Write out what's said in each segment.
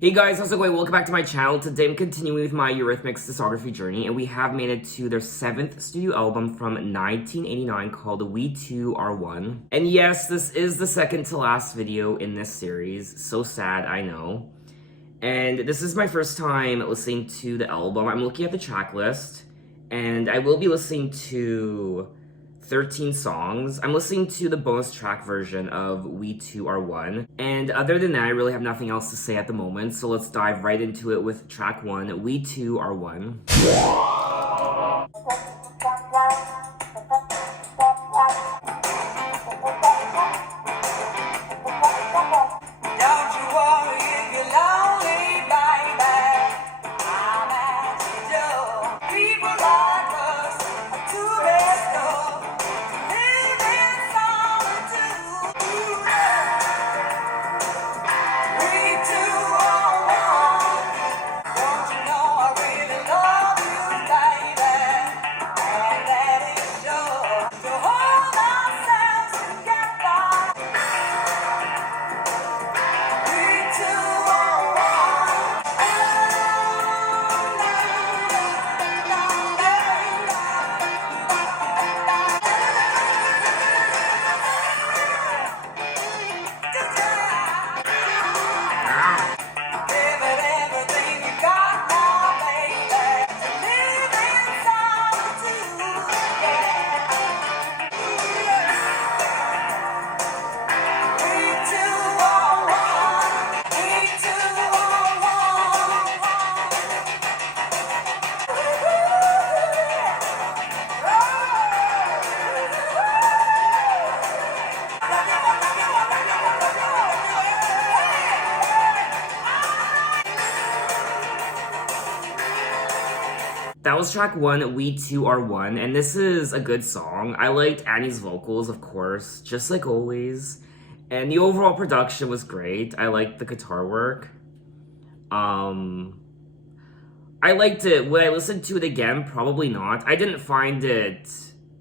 Hey guys, how's it going? Welcome back to my channel. Today I'm continuing with my Eurythmics discography journey, and we have made it to their 7th studio album from 1989 called We Two Are One. And yes, this is the second to last video in this series. So sad, I know. And this is my first time listening to the album. I'm looking at the track list, and I will be listening to 13 songs. I'm listening to the bonus track version of We Two Are One. And other than that, I really have nothing else to say at the moment, so let's dive right into it with track 1, We Two Are One. That was track 1, We Two Are One, and this is a good song. I liked Annie's vocals, of course, just like always. And the overall production was great. I liked the guitar work. I liked it. Would I listen to it again? Probably not. I didn't find it,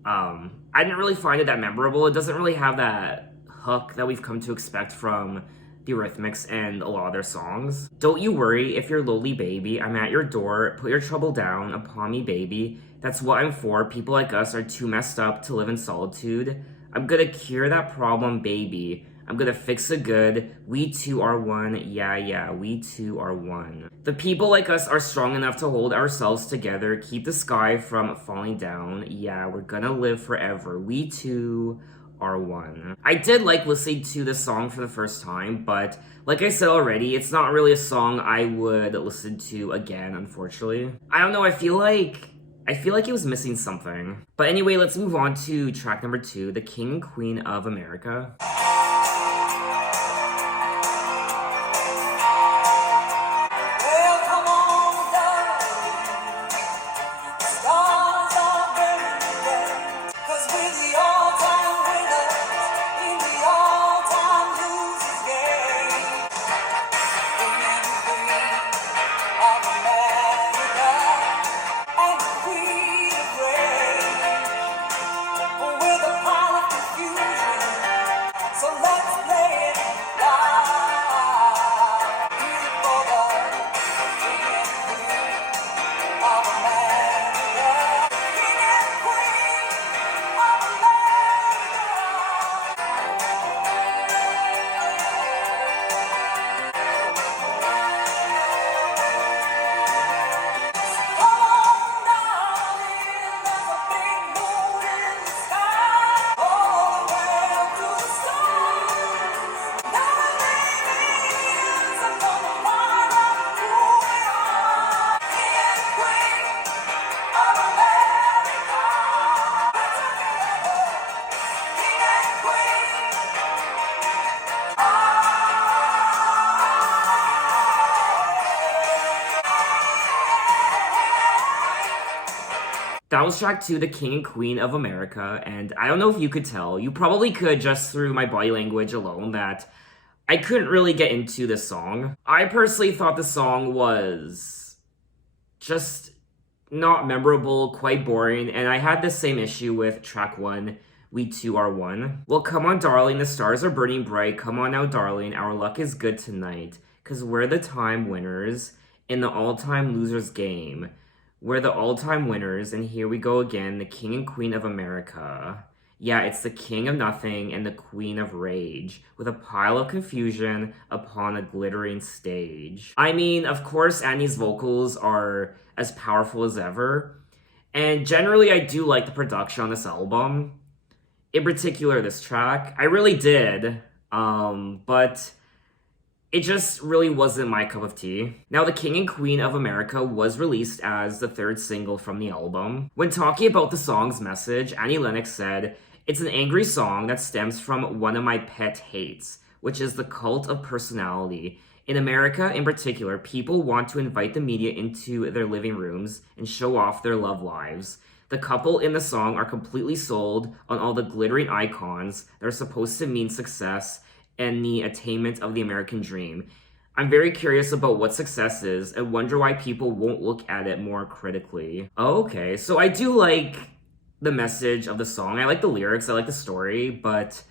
I didn't really find it that memorable. It doesn't really have that hook that we've come to expect from the Eurythmics and a lot of their songs. Don't you worry if you're lonely, baby. I'm at your door. Put your trouble down upon me, baby. That's what I'm for. People like us are too messed up to live in solitude. I'm gonna cure that problem, baby. I'm gonna fix it good. We two are one. Yeah, we two are one. The people like us are strong enough to hold ourselves together. Keep the sky from falling down. Yeah, we're gonna live forever. We two are one. I did like listening to this song for the first time, but like I said already, it's not really a song I would listen to again, unfortunately. I don't know, I feel like it was missing something. But anyway, let's move on to track number 2, The King and Queen of America. That was track 2, The King and Queen of America, and I don't know if you could tell, you probably could just through my body language alone, that I couldn't really get into this song. I personally thought the song was just not memorable, quite boring, and I had the same issue with track 1, We Two Are One. Well, come on, darling, the stars are burning bright. Come on now, darling, our luck is good tonight. Cause we're the time winners in the all-time losers game. We're the all-time winners, and here we go again, the king and queen of America. Yeah, it's the king of nothing and the queen of rage, with a pile of confusion upon a glittering stage. I mean, of course, Annie's vocals are as powerful as ever, and generally I do like the production on this album. In particular, this track. I really did, but it just really wasn't my cup of tea. Now, The King and Queen of America was released as the third single from the album. When talking about the song's message, Annie Lennox said, "It's an angry song that stems from one of my pet hates, which is the cult of personality. In America, in particular, people want to invite the media into their living rooms and show off their love lives. The couple in the song are completely sold on all the glittering icons that are supposed to mean success and the attainment of the American dream. I'm very curious about what success is and wonder why people won't look at it more critically." Okay, so I do like the message of the song. I like the lyrics, I like the story, but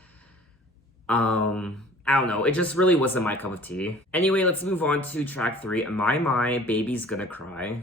I don't know, it just really wasn't my cup of tea. Anyway, let's move on to track 3, My Baby's Gonna Cry.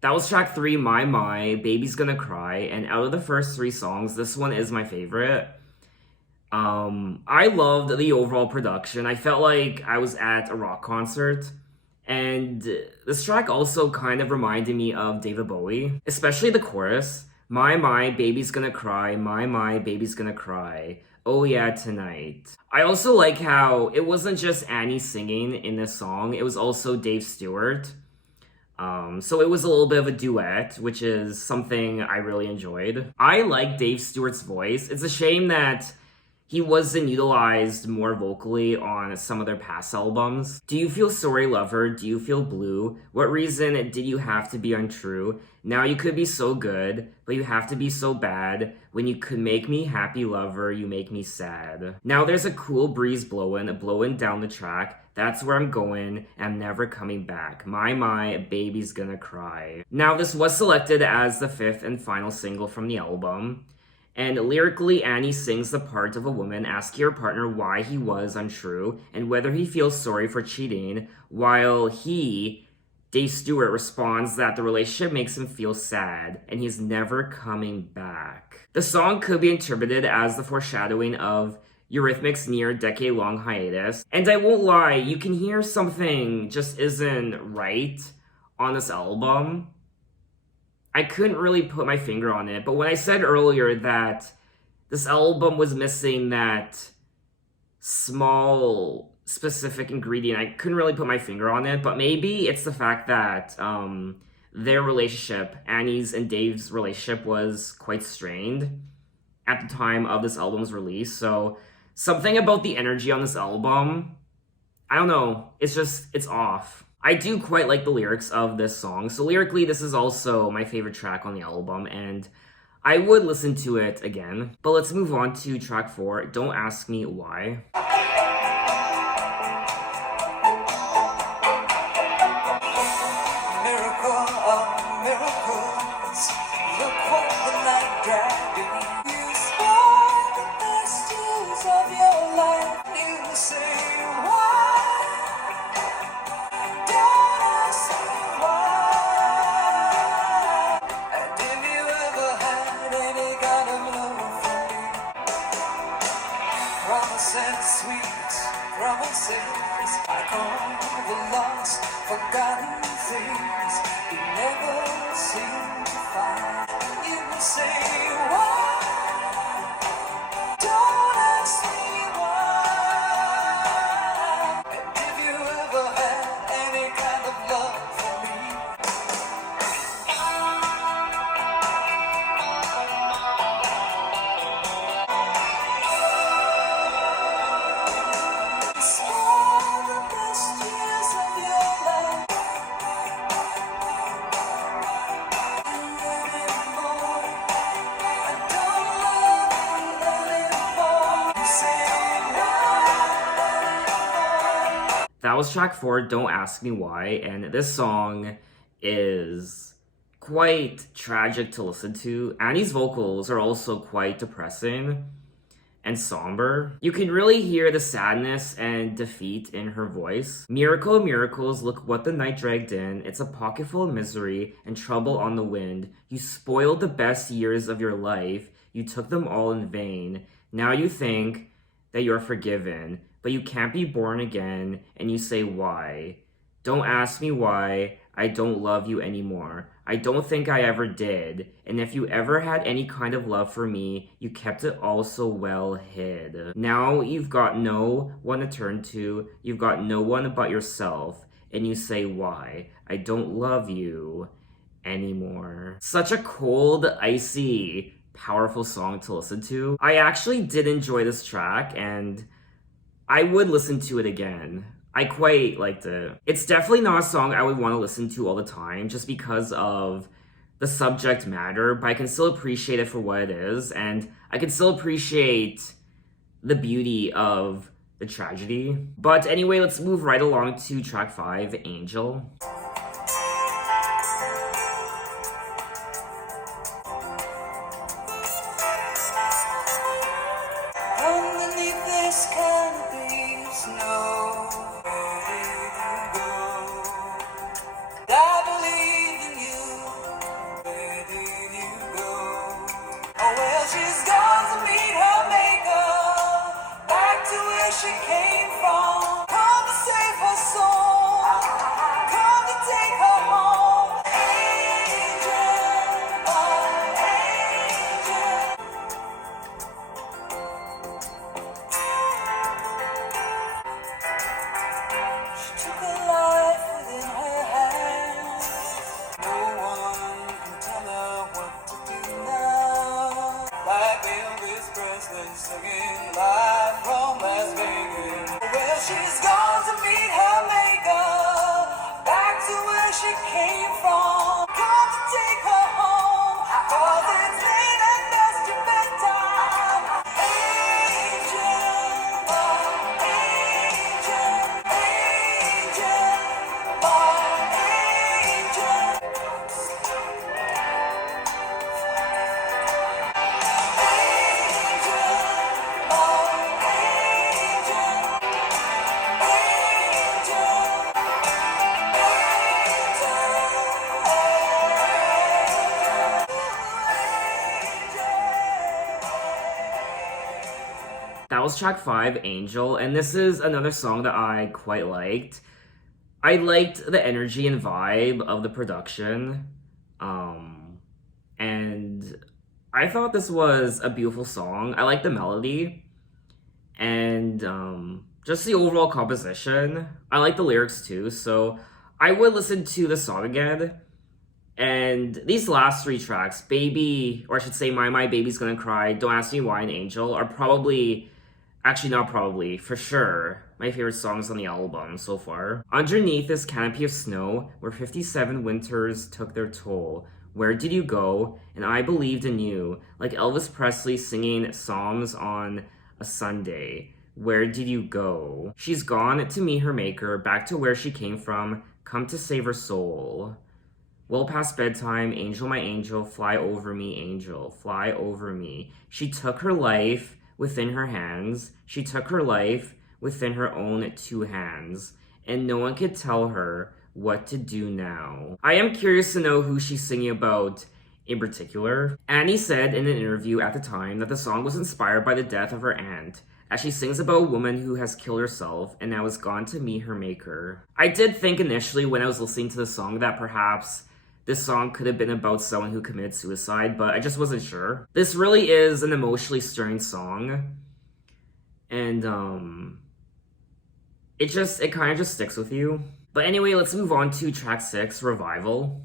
That was track 3, My Baby's Gonna Cry, and out of the first 3 songs, this one is my favorite. I loved the overall production. I felt like I was at a rock concert, and this track also kind of reminded me of David Bowie, especially the chorus. My baby's gonna cry, my baby's gonna cry. Oh yeah, tonight. I also like how it wasn't just Annie singing in this song, it was also Dave Stewart. So it was a little bit of a duet, which is something I really enjoyed. I like Dave Stewart's voice. It's a shame that he wasn't utilized more vocally on some of their past albums. Do you feel sorry, lover? Do you feel blue? What reason did you have to be untrue? Now you could be so good, but you have to be so bad. When you could make me happy, lover, you make me sad. Now there's a cool breeze blowing down the track. That's where I'm going, I'm never coming back. My, baby's gonna cry. Now this was selected as the 5th and final single from the album. And lyrically, Annie sings the part of a woman asking her partner why he was untrue and whether he feels sorry for cheating, while he, Dave Stewart, responds that the relationship makes him feel sad and he's never coming back. The song could be interpreted as the foreshadowing of Eurythmics' near decade-long hiatus. And I won't lie, you can hear something just isn't right on this album. I couldn't really put my finger on it, but when I said earlier that this album was missing that small specific ingredient, I couldn't really put my finger on it, but maybe it's the fact that their relationship, Annie's and Dave's relationship, was quite strained at the time of this album's release. So something about the energy on this album, I don't know, it's off. I do quite like the lyrics of this song. So lyrically, this is also my favorite track on the album, and I would listen to it again. But let's move on to track 4, Don't Ask Me Why. Miracle of miracles, look what the night dragged. You spoil the best years of your life. You say why? Don't ask me why. And if you ever had any kind of love for me, promises, sweet promises, like all the lost, forgotten things you never seem to find. You say why? Don't ask me why. And if you ever had any kind of love for me, spoil the best years of your life. Anymore, I don't love you anymore. You say why? That was track 4, Don't Ask Me Why, and this song is quite tragic to listen to. Annie's vocals are also quite depressing and somber. You can really hear the sadness and defeat in her voice. Miracle of miracles, look what the night dragged in. It's a pocket full of misery and trouble on the wind. You spoiled the best years of your life. You took them all in vain. Now you think that you're forgiven, but you can't be born again, and you say why. Don't ask me why. I don't love you anymore. I don't think I ever did. And if you ever had any kind of love for me, you kept it all so well hid. Now you've got no one to turn to. You've got no one but yourself. And you say why. I don't love you anymore. Such a cold, icy, powerful song to listen to. I actually did enjoy this track, and I would listen to it again. I quite liked it. It's definitely not a song I would want to listen to all the time just because of the subject matter, but I can still appreciate it for what it is, and I can still appreciate the beauty of the tragedy. But anyway, let's move right along to track 5, Angel. Underneath this canopy of snow, where did you go? I believe in you. Where did you go? Oh well, she's gone to meet her maker, back to where she came from. Come to save her soul, come to take her home. Angel, my angel. She took her life within her hands. No one can tell her what to do now. Like Elvis Presley singing live from Las Vegas. Well, she's gone to meet her maker, back to where she came from. Come to take her home, 'cause it's late and past your bedtime. Angel, my angel, angel, my angel. That was track 5, Angel, and this is another song that I quite liked. I liked the energy and vibe of the production, and I thought this was a beautiful song. I like the melody, and just the overall composition. I like the lyrics too, so I would listen to the song again. And these last 3 tracks, Baby, or I should say My Baby's Gonna Cry, Don't Ask Me Why, and Angel, are probably, actually not probably, for sure, my favorite songs on the album so far. Underneath this canopy of snow, where 57 winters took their toll, Where did you go? And I believed in you. Like Elvis Presley singing Psalms on a Sunday. Where did you go? She's gone to meet her maker, back to where she came from, come to save her soul. Well past bedtime, angel my angel, fly over me, angel, fly over me. She took her life within her hands. She took her life within her own two hands. And no one could tell her what to do now. I am curious to know who she's singing about in particular. Annie said in an interview at the time that the song was inspired by the death of her aunt, as she sings about a woman who has killed herself and now is gone to meet her maker. I did think initially when I was listening to the song that perhaps this song could have been about someone who committed suicide, but I just wasn't sure. This really is an emotionally stirring song. And it kind of just sticks with you. But anyway, let's move on to track 6, Revival.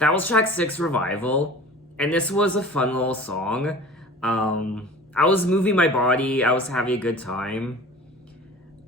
That was track 6, Revival, and this was a fun little song. I was moving my body, I was having a good time.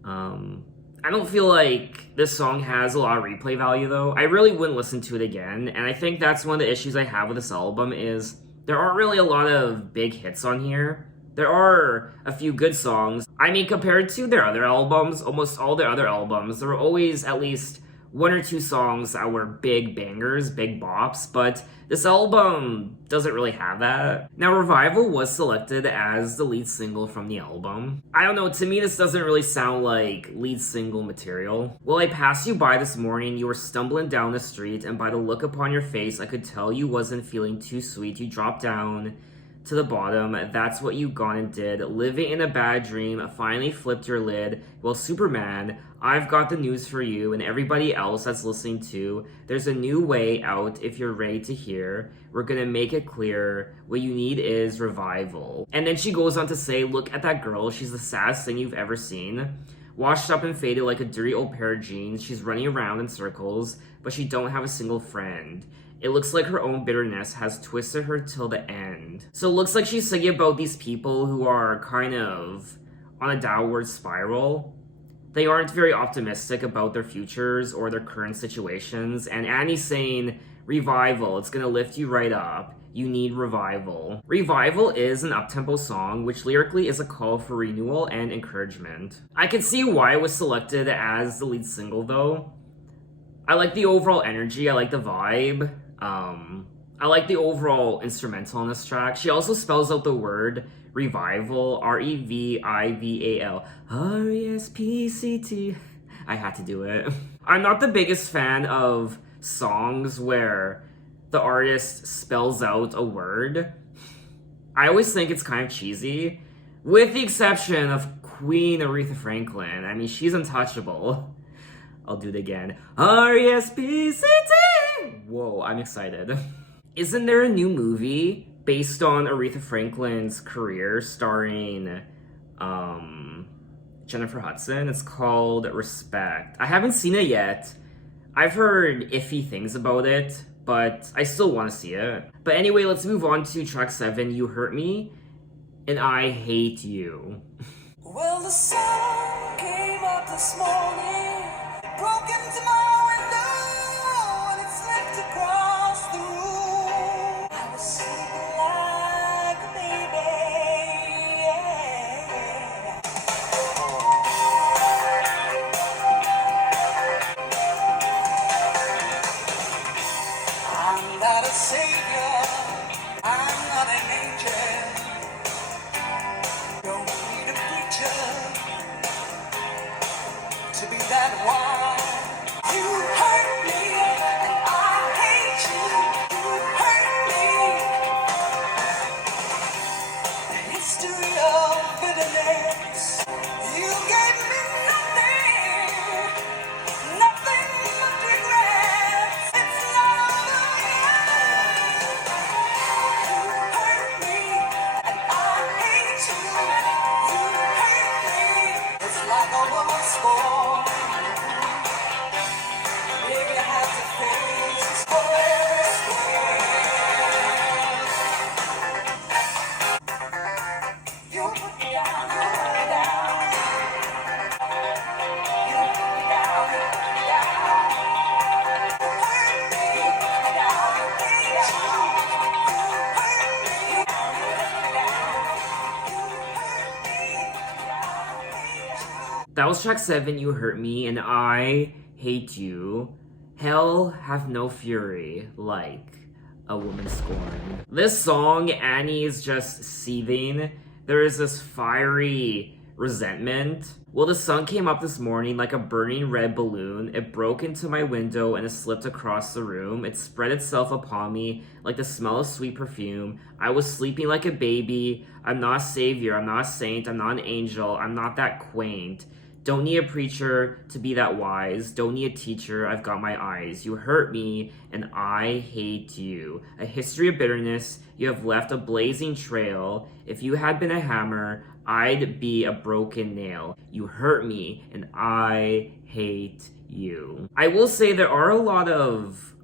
I don't feel like this song has a lot of replay value though. I really wouldn't listen to it again, and I think that's one of the issues I have with this album is there aren't really a lot of big hits on here. There are a few good songs. I mean, compared to their other albums, almost all their other albums, there were always at least 1 or 2 songs that were big bangers, big bops, but this album doesn't really have that. Now, Revival was selected as the lead single from the album. I don't know, to me this doesn't really sound like lead single material. Well, I passed you by this morning, you were stumbling down the street, and by the look upon your face, I could tell you wasn't feeling too sweet. You dropped down to the bottom, that's what you gone and did. Living in a bad dream, finally flipped your lid. Well, Superman, I've got the news for you and everybody else that's listening too. There's a new way out if you're ready to hear. We're gonna make it clear. What you need is revival. And then she goes on to say, look at that girl. She's the saddest thing you've ever seen. Washed up and faded like a dirty old pair of jeans. She's running around in circles, but she don't have a single friend. It looks like her own bitterness has twisted her till the end. So it looks like she's singing about these people who are kind of on a downward spiral. They aren't very optimistic about their futures or their current situations. And Annie's saying, revival, it's gonna lift you right up. You need revival. Revival is an up-tempo song, which lyrically is a call for renewal and encouragement. I can see why it was selected as the lead single though. I like the overall energy, I like the vibe. I like the overall instrumental on this track. She also spells out the word revival, R-E-V-I-V-A-L. R-E-S-P-C-T. I had to do it. I'm not the biggest fan of songs where the artist spells out a word. I always think it's kind of cheesy, with the exception of Queen Aretha Franklin. I mean, she's untouchable. I'll do it again. R-E-S-P-C-T! Whoa, I'm excited. Isn't there a new movie based on Aretha Franklin's career starring Jennifer Hudson? It's called Respect. I haven't seen it yet. I've heard iffy things about it, but I still want to see it. But anyway, let's move on to track 7, You Hurt Me, and I Hate You. Well, the sun came up this morning, broke into my window, and it slipped across That was track 7, You Hurt Me, and I Hate You. Hell hath no fury like a woman scorned. This song, Annie is just seething. There is this fiery resentment. Well, the sun came up this morning like a burning red balloon. It broke into my window and it slipped across the room. It spread itself upon me like the smell of sweet perfume. I was sleeping like a baby. I'm not a savior. I'm not a saint. I'm not an angel. I'm not that quaint. Don't need a preacher to be that wise. Don't need a teacher. I've got my eyes. You hurt me, and I hate you. A history of bitterness. You have left a blazing trail. If you had been a hammer, I'd be a broken nail. You hurt me, and I hate you. I will say there are a lot of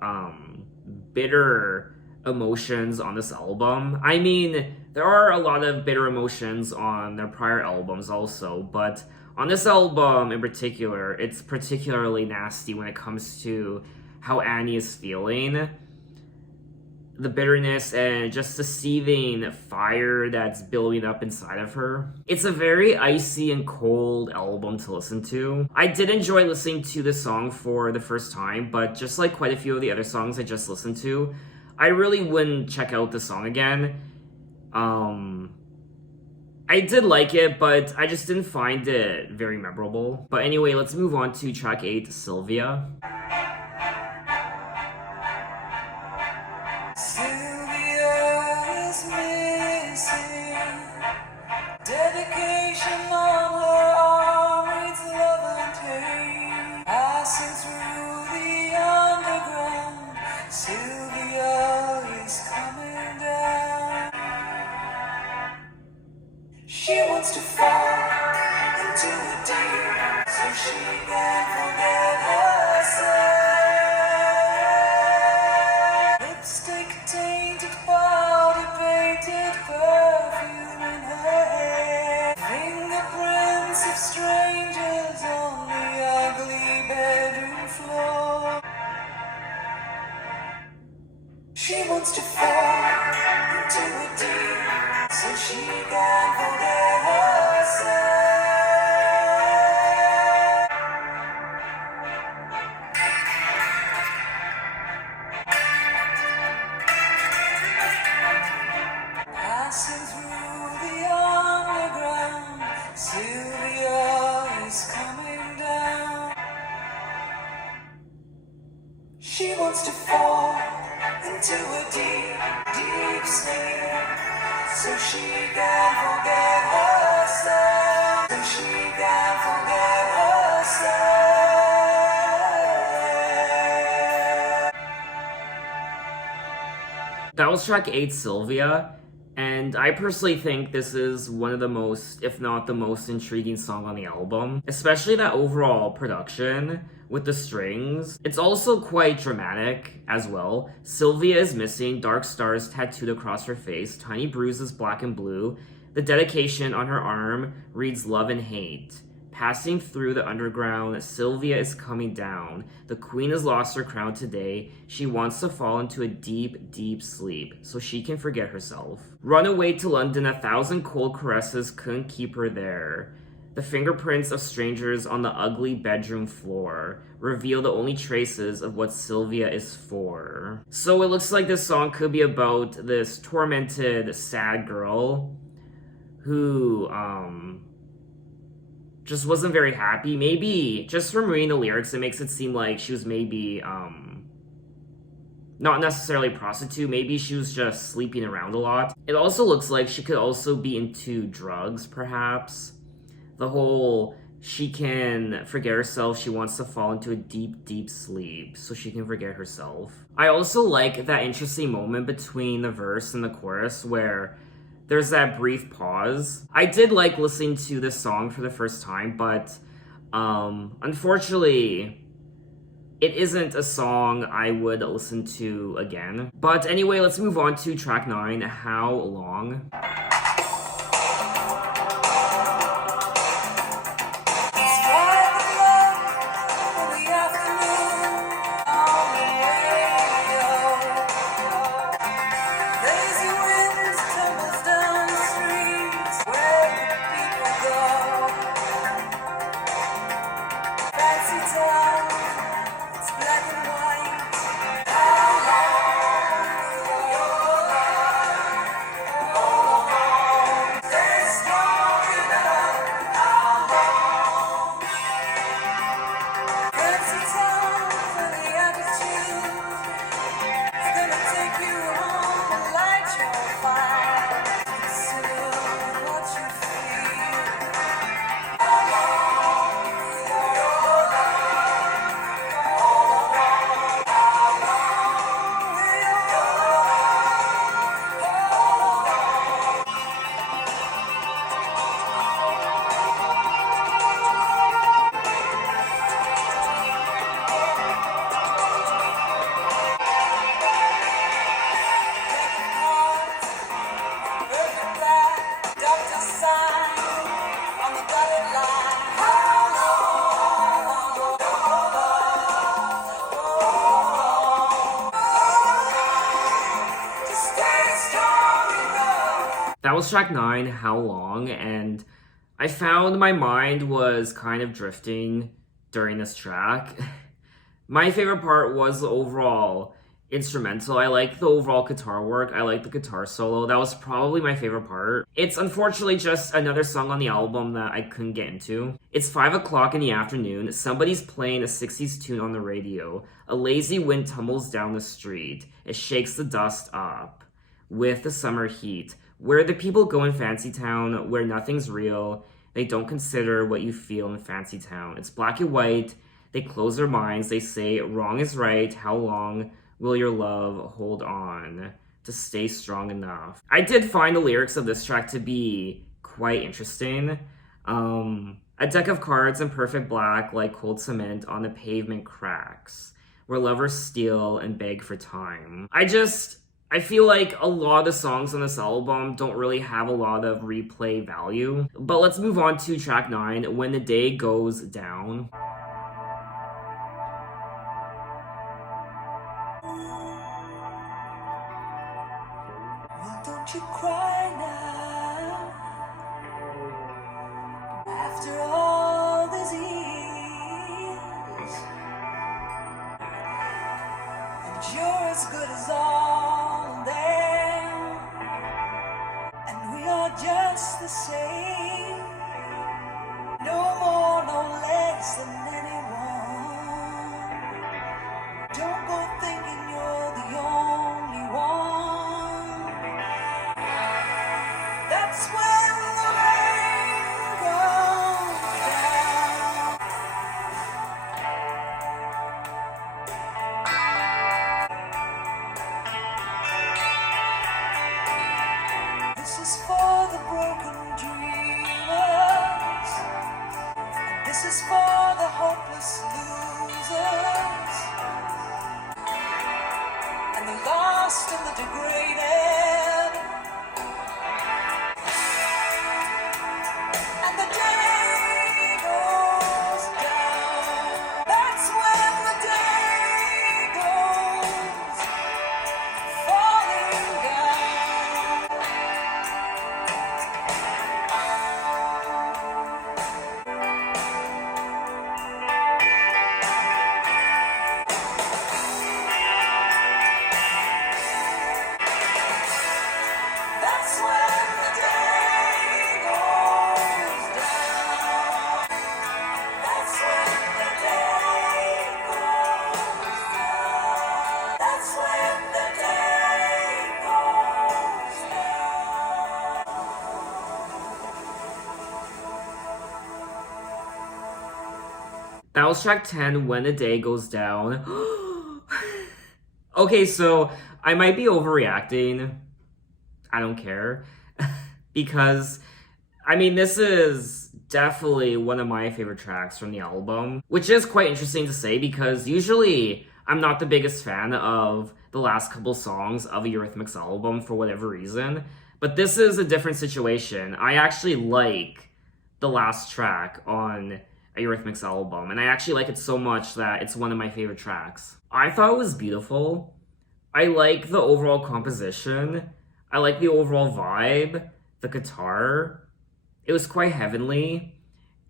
bitter emotions on this album. I mean, there are a lot of bitter emotions on their prior albums also, but on this album in particular, it's particularly nasty when it comes to how Annie is feeling. The bitterness and just the seething fire that's building up inside of her. It's a very icy and cold album to listen to. I did enjoy listening to this song for the first time, but just like quite a few of the other songs I just listened to, I really wouldn't check out the song again. I did like it, but I just didn't find it very memorable. But anyway, let's move on to track 8, Sylvia. Sylvia is missing. Dedication on her arm reads love and hate. Passing through the underground, Sylvia is coming down. She wants to fall into the deep so she can forget herself. Lipstick tainted, body painted, perfume in her hair. Fingerprints of strangers on the ugly bedroom floor. She wants to fall into the deep so she can forget herself. Passing through the underground, Sylvia is coming down. She wants to fall into a deep, deep sleep so she can forget herself. So she can forget herself. That was track 8, Sylvia. And I personally think this is one of the most, if not the most intriguing song on the album. Especially that overall production with the strings. It's also quite dramatic as well. Sylvia is missing, dark stars tattooed across her face, tiny bruises black and blue. The dedication on her arm reads love and hate. Passing through the underground, Sylvia is coming down. The queen has lost her crown today. She wants to fall into a deep, deep sleep so she can forget herself. Run away to London, 1,000 cold caresses couldn't keep her there. The fingerprints of strangers on the ugly bedroom floor reveal the only traces of what Sylvia is for. So it looks like this song could be about this tormented, sad girl who, just wasn't very happy. Maybe, just from reading the lyrics, it makes it seem like she was maybe, not necessarily a prostitute. Maybe she was just sleeping around a lot. It also looks like she could also be into drugs, perhaps. The whole, she can forget herself, she wants to fall into a deep, deep sleep so she can forget herself. I also like that interesting moment between the verse and the chorus where there's that brief pause. I did like listening to this song for the first time, but unfortunately, it isn't a song I would listen to again. But anyway, let's move on to track 9, How Long? That was track 9, How Long, and I found my mind was kind of drifting during this track. My favorite part was the overall instrumental. I like the overall guitar work. I like the guitar solo. That was probably my favorite part. It's unfortunately just another song on the album that I couldn't get into. It's 5 o'clock in the afternoon. Somebody's playing a 60s tune on the radio. A lazy wind tumbles down the street. It shakes the dust up with the summer heat. Where the people go in Fancy Town, where nothing's real, they don't consider what you feel in Fancy Town. It's black and white. They close their minds. They say, wrong is right. How long will your love hold on to stay strong enough? I did find the lyrics of this track to be quite interesting. A deck of cards in perfect black, like cold cement on the pavement cracks, where lovers steal and beg for time. I feel like a lot of the songs on this album don't really have a lot of replay value. But let's move on to track 9, When the Day Goes Down. Well, don't you cry now. After all these years, and you're as good as all them, and we are just the same. No more, no less than anyone. Don't go thinking you're the only one. That's when the rain goes down. This is for the broken dreamers. This is for the hopeless losers, and the lost and the degraded, and the day goes down. That's when the day goes falling down. That's when the day goes down. That's when the day goes down. That's when the day goes down. That was track 10, When the Day Goes Down. Okay, so I might be overreacting. I don't care. Because, I mean, this is definitely one of my favorite tracks from the album. Which is quite interesting to say because usually I'm not the biggest fan of the last couple songs of a Eurythmics album for whatever reason. But this is a different situation. I actually like the last track on a Eurythmics album, and I actually like it so much that it's one of my favorite tracks. I thought it was beautiful. I like the overall composition. I like the overall vibe, the guitar. It was quite heavenly,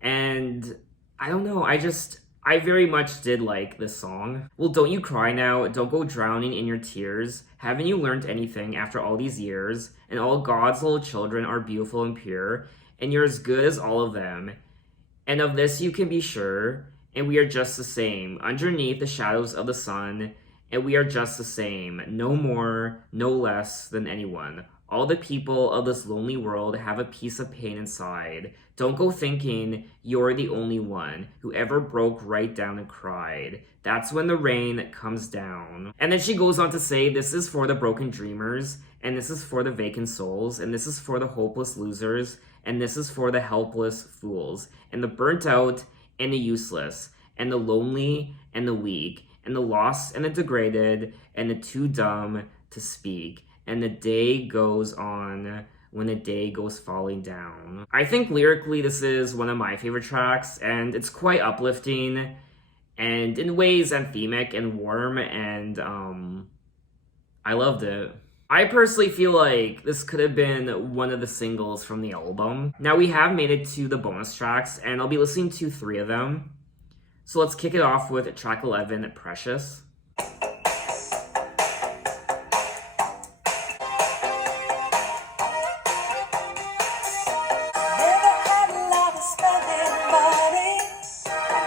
and I don't know, I very much did like this song. Well, don't you cry now, don't go drowning in your tears. Haven't you learned anything after all these years? And all God's little children are beautiful and pure, and you're as good as all of them. And of this you can be sure, and we are just the same, underneath the shadows of the sun, and we are just the same, no more, no less than anyone. All the people of this lonely world have a piece of pain inside. Don't go thinking you're the only one who ever broke right down and cried. That's when the rain comes down. And then she goes on to say, this is for the broken dreamers, and this is for the vacant souls, and this is for the hopeless losers, and this is for the helpless fools, and the burnt out, and the useless, and the lonely, and the weak, and the lost, and the degraded, and the too dumb to speak. And the day goes on when the day goes falling down. I think lyrically this is one of my favorite tracks, and it's quite uplifting, and in ways anthemic and warm, and I loved it. I personally feel like this could have been one of the singles from the album. Now we have made it to the bonus tracks, and I'll be listening to 3 of them. So let's kick it off with track 11, Precious. Never had a lot of spending money.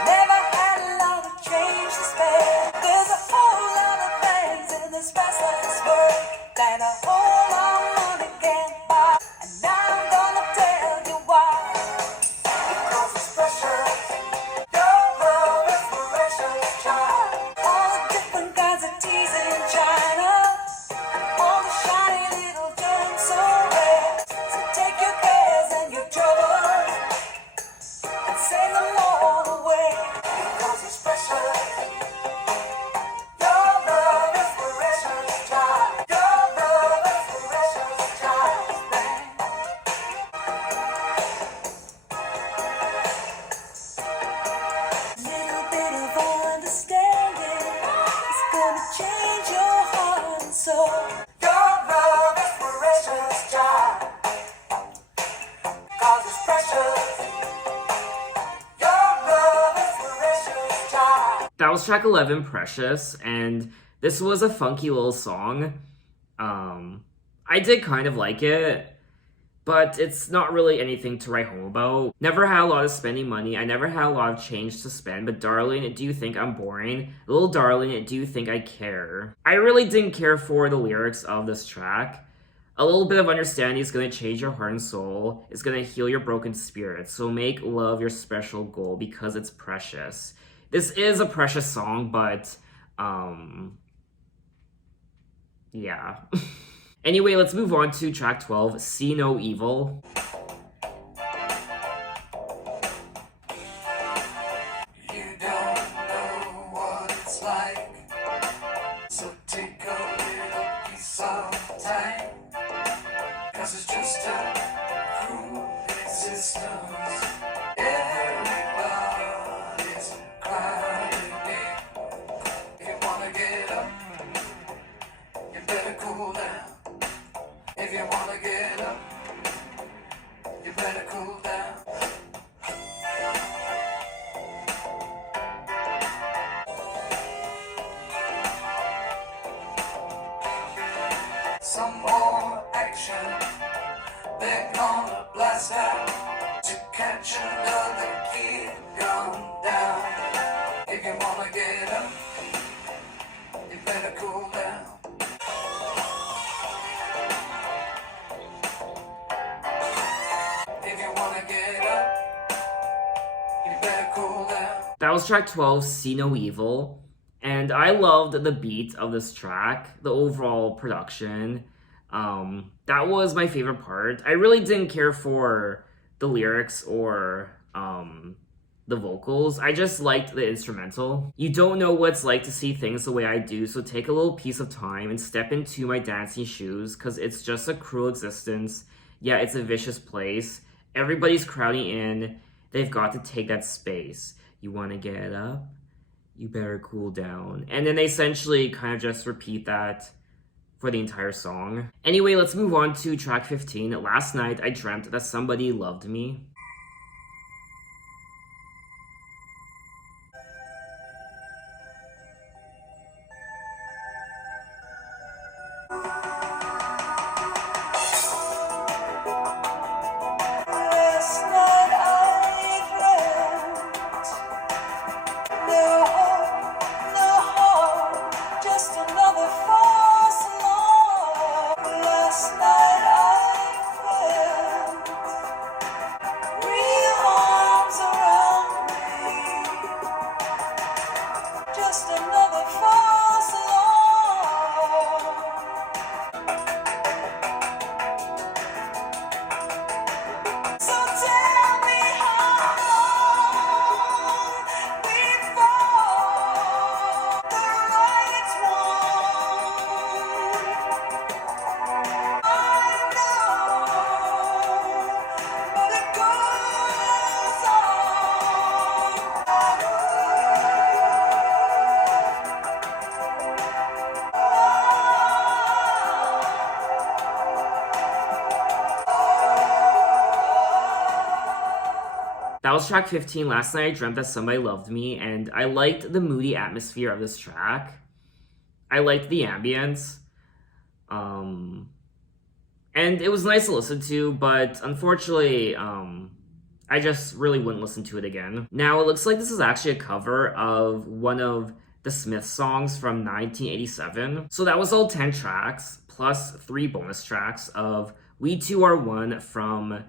Never had a lot of change to spend. There's a whole lot of things in this restless world that a whole lot of money can't buy. And now I'm gonna tell you why. Because it's precious. Your love is precious, child. All the different kinds of teas in China. All the shiny little gems so rare. So take your cares and your troubles and send them all away. Because it's precious. Your love is precious, child. Your love is precious, child. Little bit of understanding is gonna change your heart and soul. Your love is precious, child. Cause it's precious. Your love is precious, child. That was track 11, Precious, and this was a funky little song. I did kind of like it, but it's not really anything to write home about. Never had a lot of spending money. I never had a lot of change to spend, but darling, do you think I'm boring? Little darling, do you think I care? I really didn't care for the lyrics of this track. A little bit of understanding is going to change your heart and soul. It's going to heal your broken spirit. So make love your special goal because it's precious. This is a precious song, but yeah. Anyway, let's move on to track 12, See No Evil. You don't know what it's like, so take a little piece of time. Cause it's just a cruel existence. Everybody's crying in. If you wanna get up, you better cool down. If you wanna get up, you better cool down. Some more action. They're gonna blast out to catch another kid gone down. If you wanna get up, you better cool down. If you wanna get up, you better cool down. That was track 12, See No Evil. And I loved the beat of this track, the overall production. That was my favorite part. I really didn't care for the lyrics or the vocals. I just liked the instrumental. You don't know what it's like to see things the way I do, so take a little piece of time and step into my dancing shoes, because it's just a cruel existence. Yeah, it's a vicious place. Everybody's crowding in. They've got to take that space. You want to get up? You better cool down. And then they essentially kind of just repeat that for the entire song. Anyway, let's move on to track 15. Last night, I dreamt that somebody loved me. Last night I dreamt no hope, just another false alarm. Last night I felt That was track 15, Last Night I Dreamt That Somebody Loved Me, and I liked the moody atmosphere of this track. I liked the ambience. And it was nice to listen to, but unfortunately, I just really wouldn't listen to it again. Now, it looks like this is actually a cover of one of the Smiths songs from 1987. So that was all 10 tracks, plus 3 bonus tracks of We Two Are One from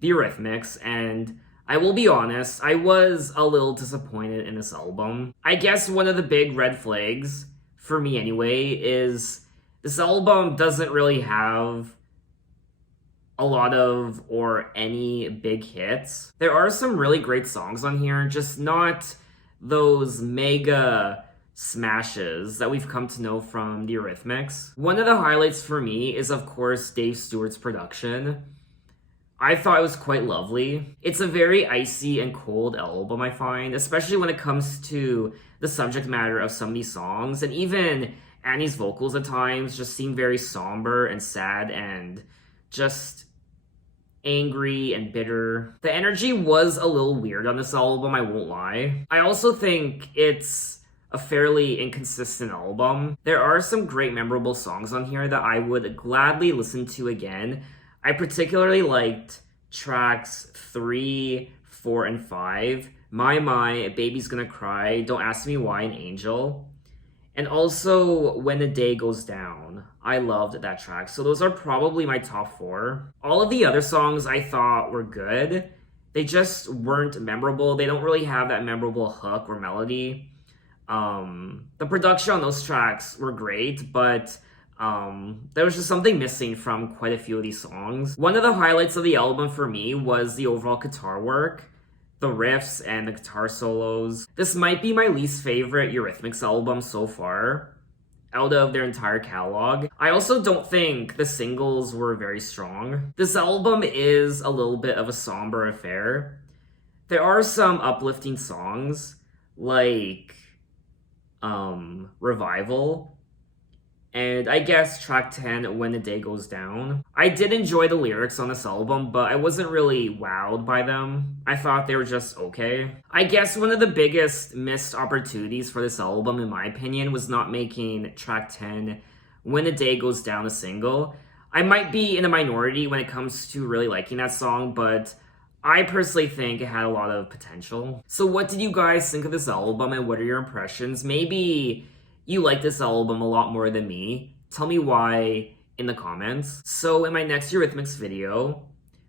the Eurythmics, and I will be honest, I was a little disappointed in this album. I guess one of the big red flags, for me anyway, is this album doesn't really have a lot of or any big hits. There are some really great songs on here, just not those mega smashes that we've come to know from the Eurythmics. One of the highlights for me is, of course, Dave Stewart's production. I thought it was quite lovely. It's a very icy and cold album, I find, especially when it comes to the subject matter of some of these songs, and even Annie's vocals at times just seem very somber and sad and just angry and bitter. The energy was a little weird on this album, I won't lie. I also think it's a fairly inconsistent album. There are some great memorable songs on here that I would gladly listen to again. I particularly liked tracks 3, 4, and 5. My, Baby's Gonna Cry, Don't Ask Me Why, and Angel. And also When the Day Goes Down. I loved that track. So those are probably my top 4. All of the other songs I thought were good. They just weren't memorable. They don't really have that memorable hook or melody. The production on those tracks were great, but there was just something missing from quite a few of these songs. One of the highlights of the album for me was the overall guitar work, the riffs, and the guitar solos. This might be my least favorite Eurythmics album so far out of their entire catalog. I also don't think the singles were very strong. This album is a little bit of a somber affair. There are some uplifting songs, like Revival, and I guess track 10, When the Day Goes Down. I did enjoy the lyrics on this album, but I wasn't really wowed by them. I thought they were just okay. I guess one of the biggest missed opportunities for this album, in my opinion, was not making track 10, When the Day Goes Down, a single. I might be in a minority when it comes to really liking that song, but I personally think it had a lot of potential. So what did you guys think of this album, and what are your impressions? Maybe you like this album a lot more than me. Tell me why in the comments. So in my next Eurythmics video,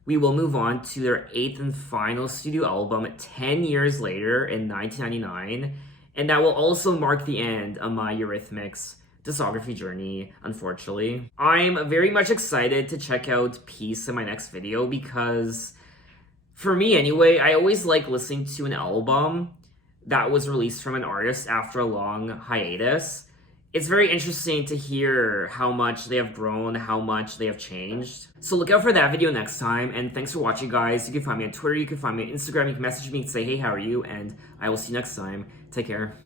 we will move on to their 8th and final studio album 10 years later in 1999. And that will also mark the end of my Eurythmics discography journey, unfortunately. I'm very much excited to check out Peace in my next video because, for me anyway, I always like listening to an album that was released from an artist after a long hiatus. It's very interesting to hear how much they have grown, how much they have changed. So look out for that video next time, and thanks for watching, guys. You can find me on Twitter, you can find me on Instagram, you can message me and say, hey, how are you? And I will see you next time. Take care.